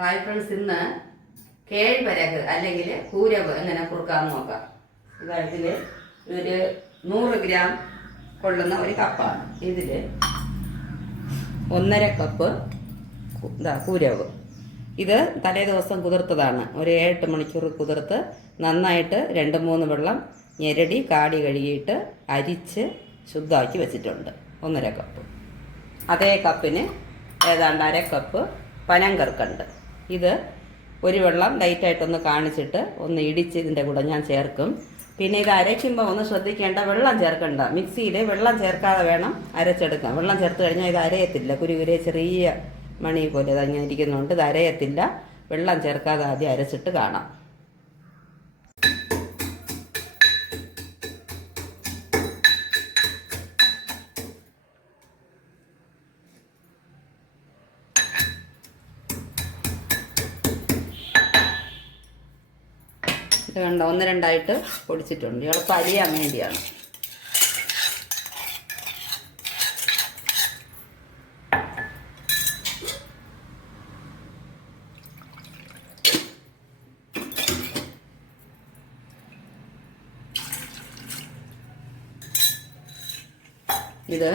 Hi friends, ഇന്ന് കേഴ്വരക് അല്ലെങ്കിൽ കൂരവ് എങ്ങനെ കുറുക്കാമെന്ന് നോക്കാം. ഇതിൽ ഒരു 100 ഗ്രാം കൊള്ളുന്ന ഒരു കപ്പാണ്. ഇതിൽ 1.5 കപ്പ് കൂരവ്. ഇത് തലേ ദിവസം കുതിർത്തതാണ്. ഒരു 7-8 മണിക്കൂർ കുതിർത്ത് നന്നായിട്ട് 2-3 വെള്ളം ഞെരടി കാടി കഴുകിയിട്ട് അരിച്ച് ശുദ്ധമാക്കി വെച്ചിട്ടുണ്ട്. 1.5 കപ്പ്. അതേ കപ്പിന് ഏതാണ്ട് 1/2 കപ്പ് പനങ്കർക്കുണ്ട്. ഇത് ഒരു വെള്ളം ലൈറ്റായിട്ടൊന്ന് കാണിച്ചിട്ട് ഒന്ന് ഇടിച്ച് ഇതിൻ്റെ കൂടെ ഞാൻ ചേർക്കും. പിന്നെ ഇത് അരയ്ക്കുമ്പോൾ ഒന്ന് ശ്രദ്ധിക്കേണ്ട, വെള്ളം ചേർക്കണ്ട. മിക്സിയിൽ വെള്ളം ചേർക്കാതെ വേണം അരച്ചെടുക്കാം. വെള്ളം ചേർത്ത് കഴിഞ്ഞാൽ ഇത് അരയത്തില്ല. കുരുകുരെ ചെറിയ മണി പോലെ അതങ്ങനെ ഇരിക്കുന്നുണ്ട്. ഇത് അരയത്തില്ല. വെള്ളം ചേർക്കാതെ ആദ്യം അരച്ചിട്ട് കാണാം. ഇത് കണ്ടോ, 1-2 പൊടിച്ചിട്ടുണ്ട്. എളുപ്പം അരിയാൻ വേണ്ടിയാണ്. ഇത്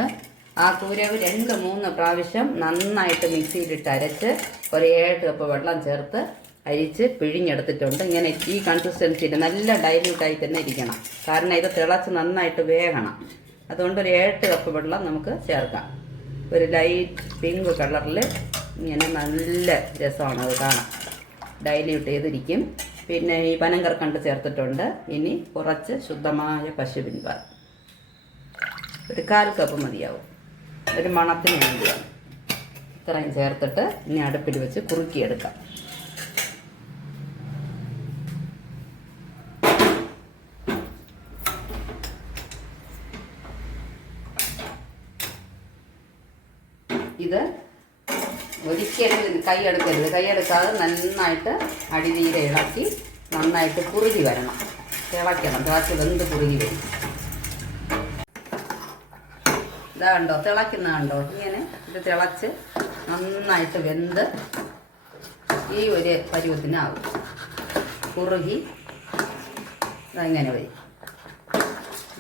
ആ കൂരവ് 2-3 പ്രാവശ്യം നന്നായിട്ട് മിക്സിയിലിട്ട് അരച്ച് ഒരു 7 കപ്പ് വെള്ളം ചേർത്ത് അരിച്ച് പിഴിഞ്ഞെടുത്തിട്ടുണ്ട്. ഇങ്ങനെ ഈ കൺസിസ്റ്റൻസിയിൽ നല്ല ഡൈല്യൂട്ടായി തന്നെ ഇരിക്കണം. കാരണം ഇത് തിളച്ച് നന്നായിട്ട് വേകണം. അതുകൊണ്ട് ഒരു 7 കപ്പ് വെള്ളം നമുക്ക് ചേർക്കാം. ഒരു ലൈറ്റ് പിങ്ക് കളറിൽ ഇങ്ങനെ നല്ല രസമാണ് അത് കാണാൻ. ഡൈല്യൂട്ട് ചെയ്തിരിക്കും. പിന്നെ ഈ പനങ്കർക്കണ്ട് ചേർത്തിട്ടുണ്ട്. ഇനി കുറച്ച് ശുദ്ധമായ പശുവിൻ പാൽ, ഒരു 1/4 കപ്പ് മതിയാവും. ഒരു മണത്തിന് വേണ്ടിയാണ്. ഇത്രയും ചേർത്തിട്ട് ഇനി അടുപ്പിൽ വെച്ച് കുറുക്കിയെടുക്കാം. ഇത് ഒരിക്കലും കൈയെടുക്കരുത്. കൈയെടുക്കാതെ നന്നായിട്ട് അടിനീരെ ഇളക്കി നന്നായിട്ട് കുറുകി വരണം. തിളയ്ക്കണം. തിളച്ച് വെന്ത് കുറുകി വരും. ഇതാ കണ്ടോ, തിളയ്ക്കുന്ന കണ്ടോ. ഇങ്ങനെ ഇത് തിളച്ച് നന്നായിട്ട് വെന്ത് ഈ ഒരു പരുവത്തിനാവും. കുറുകി ഇങ്ങനെ വരും.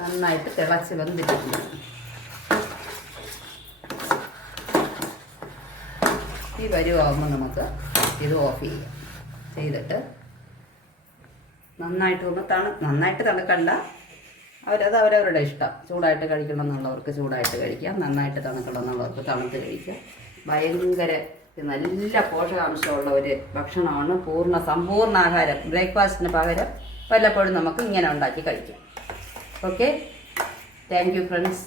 നന്നായിട്ട് തിളച്ച് വെന്തിരിക്കുന്നു. ഈ പരുവാകുമ്പോൾ നമുക്ക് ഇത് ഓഫ് ചെയ്തിട്ട് നന്നായിട്ട് തണുക്കണ്ട. അവരവരുടെ ഇഷ്ടം. ചൂടായിട്ട് കഴിക്കണം എന്നുള്ളവർക്ക് ചൂടായിട്ട് കഴിക്കാം. നന്നായിട്ട് തണുക്കണം എന്നുള്ളവർക്ക് തണുത്ത് കഴിക്കാം. ഭയങ്കര നല്ല പോഷകാംശമുള്ള ഒരു ഭക്ഷണമാണ്. സമ്പൂർണ്ണ ആഹാരം. ബ്രേക്ക്ഫാസ്റ്റിന് പകരം വല്ലപ്പോഴും നമുക്ക് ഇങ്ങനെ ഉണ്ടാക്കി കഴിക്കാം. Okay, thank you friends.